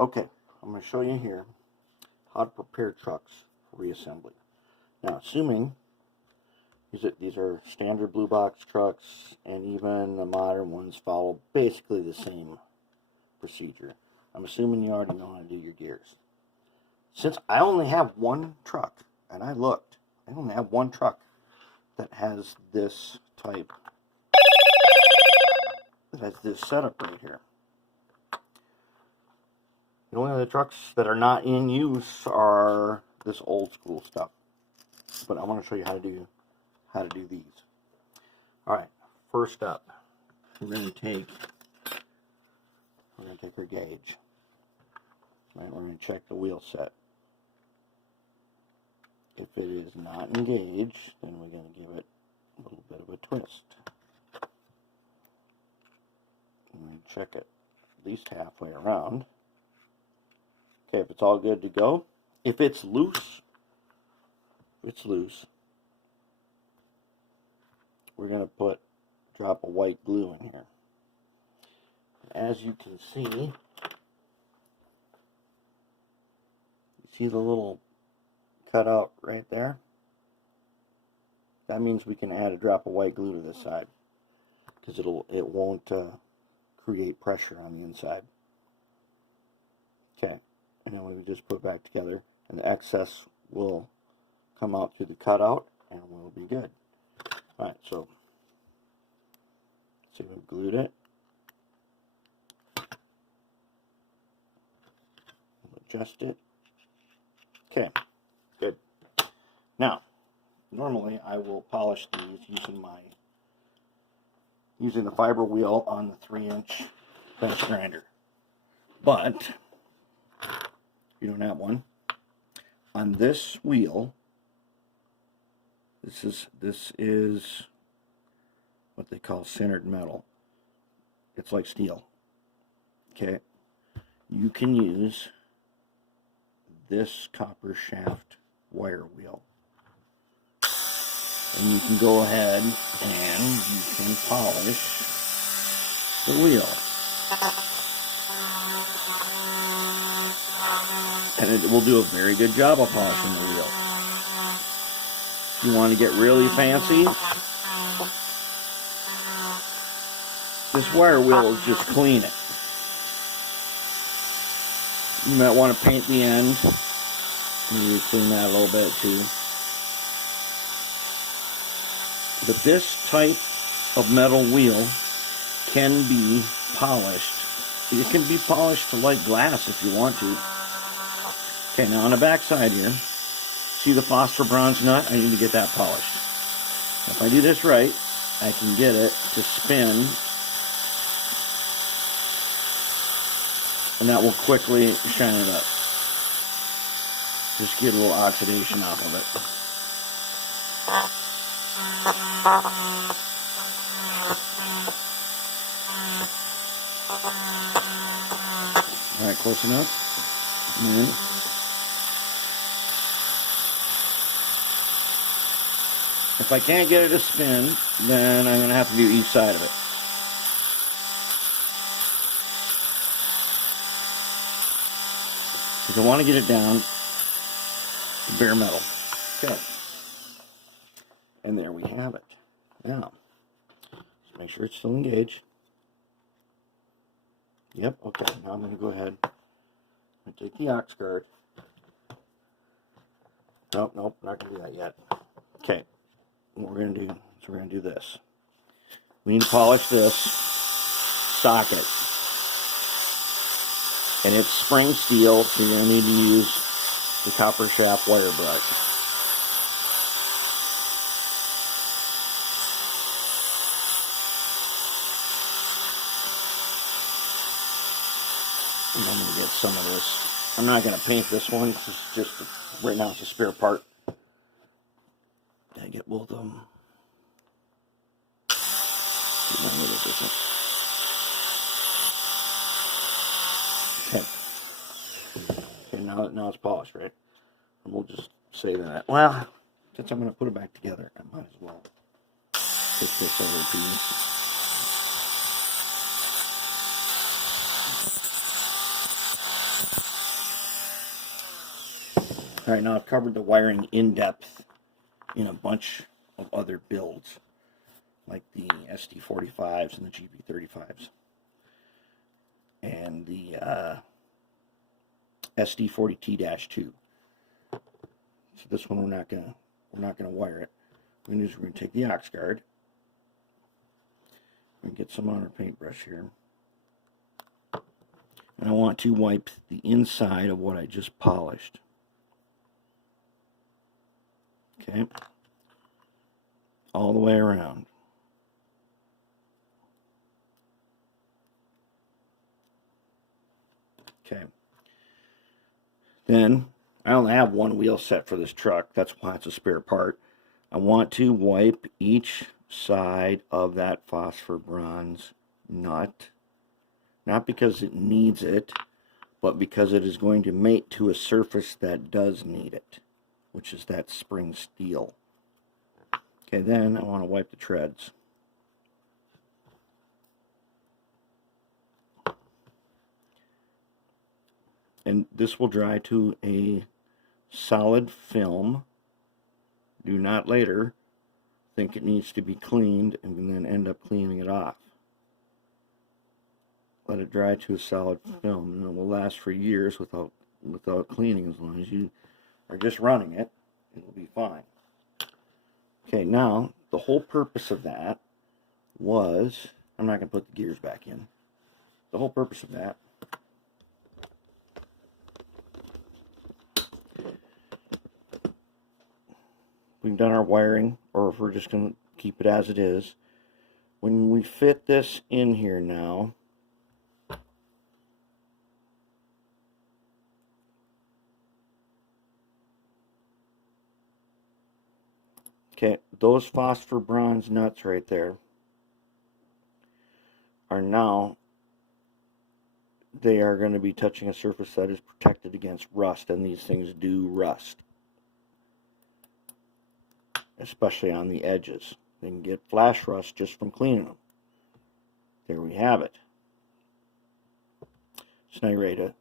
Okay, I'm going to show you here how to prepare trucks for reassembly. Now, assuming these are standard blue box trucks, and even the modern ones follow basically the same procedure. I'm assuming you already know how to do your gears. Since I only have one truck, and I looked, I only have one truck that has this type, that has this setup right here. The only other trucks that are not in use are this old school stuff. But I want to show you how to do these. Alright, first up, we're going to take our gauge. Right, we're going to check the wheel set. If it is not engaged, then we're going to give it a little bit of a twist. And we check it at least halfway around. Okay, if it's all good to go. If it's loose, we're going to drop a white glue in here. As you can see, you see the little cutout right there? That means we can add a drop of white glue to this side, because it won't create pressure on the inside. Okay, and then we just put it back together, and the excess will come out through the cutout, and we'll be good. Alright, so see, we've glued it. We'll adjust it. Okay, good. Now, normally I will polish these using the fiber wheel on the 3-inch bench grinder. But if you don't have one, on this wheel, this is what they call sintered metal. It's like steel. Okay, you can use this copper shaft wire wheel, and you can go ahead and you can polish the wheel, and it will do a very good job of polishing the wheel. If you want to get really fancy, this wire wheel will just clean it. You might want to paint the end. Maybe clean that a little bit too. But this type of metal wheel can be polished. It can be polished to like glass if you want to. Okay, now on the back side here, see the phosphor bronze nut? I need to get that polished. If I do this right, I can get it to spin, and that will quickly shine it up. Just get a little oxidation off of it. Alright, close enough. If I can't get it to spin, then I'm going to have to do each side of it. Because I want to get it down to bare metal. Okay. And there we have it. Now, just make sure it's still engaged. Yep, okay. Now I'm going to go ahead and take the Oxgard. Nope, not going to do that yet. Okay. What we're going to do is we're going to do this. We need to polish this socket. And it's spring steel, so you're going to need to use the copper shaft wire brush. And I'm going to get some of this. I'm not going to paint this one. This is just, right now it's a spare part. I get both of them. Get one little different. Okay, now it's polished, right? And we'll just say that. Well, since I'm going to put it back together, I might as well get this other piece. Alright, now I've covered the wiring in depth in a bunch of other builds, like the SD45s and the GB35s. And the SD40T-2. So this one we're not gonna wire it. We're gonna take the Oxgard and get some on our paintbrush here. And I want to wipe the inside of what I just polished. Okay. All the way around. Okay. Then, I only have one wheel set for this truck. That's why it's a spare part. I want to wipe each side of that phosphor bronze nut. Not because it needs it, but because it is going to mate to a surface that does need it, which is that spring steel. Okay, then I want to wipe the treads. And this will dry to a solid film. Do not later think it needs to be cleaned and then end up cleaning it off. Let it dry to a solid film, and it will last for years without cleaning. As long as you are just running it, it will be fine. Okay, now the whole purpose of that was, I'm not going to put the gears back in. The whole purpose of that we've done our wiring, or if we're just going to keep it as it is. When we fit this in here now, okay, those phosphor bronze nuts right there are now, they are going to be touching a surface that is protected against rust, and these things do rust, especially on the edges. They can get flash rust just from cleaning them. There we have it. So now you're ready to,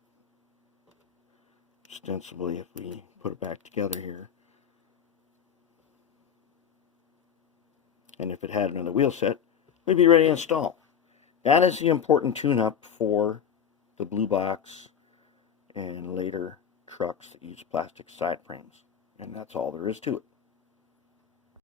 ostensibly, if we put it back together here, and if it had another wheel set, we'd be ready to install. That is the important tune-up for the Blue Box and later trucks that use plastic side frames. And that's all there is to it.